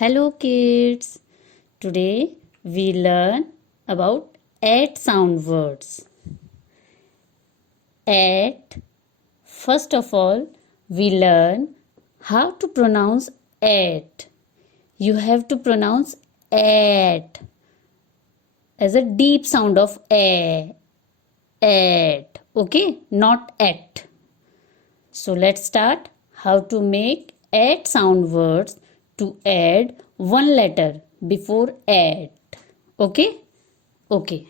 Hello kids. Today we learn about 8 sound words. 8. First of all, we learn how to pronounce 8. You have to pronounce 8 as a deep sound of a. 8. Okay, not at. So let's start how to make 8 sound words to add one letter before at. Okay? Okay.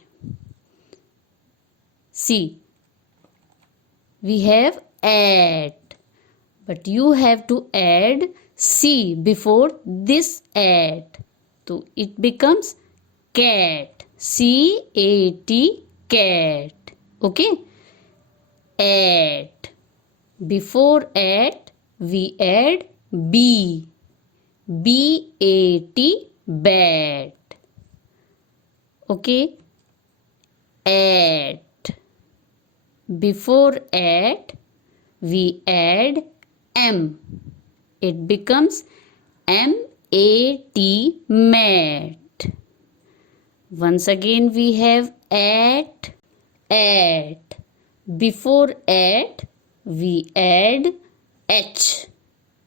See, we have at, but you have to add C before this at. So it becomes cat. C-A-T, cat. Okay? At. Before at, we add B. B-A-T, bat. Okay? At. Before at, we add M. It becomes M-A-T, mat. Once again, we have at. At. Before at, we add H.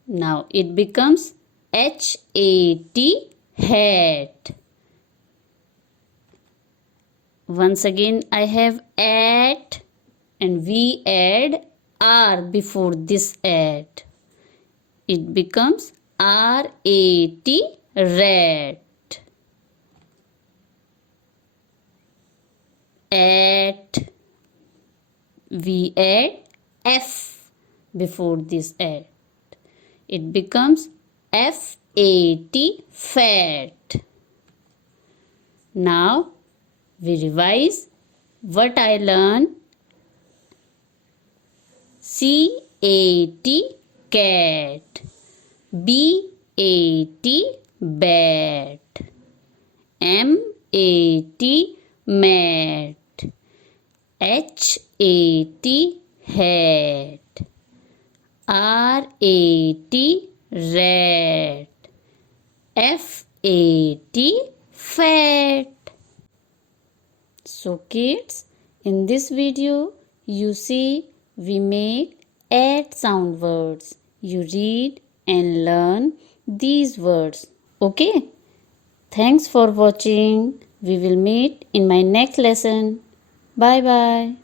Now it becomes H-A-T, hat. Once again I have at and we add R before this at. It becomes R-A-T, rat. At. We add F before this at. It becomes F-A-T, fat. Now we revise what I learned. C-A-T, cat. B-A-T, bat. M-A-T, mat. H-A-T, hat. R-A-T, rat. F-A-T, fat. So kids, in this video, you see we make 8 sound words. You read and learn these words. Okay? Thanks for watching. We will meet in my next lesson. Bye bye.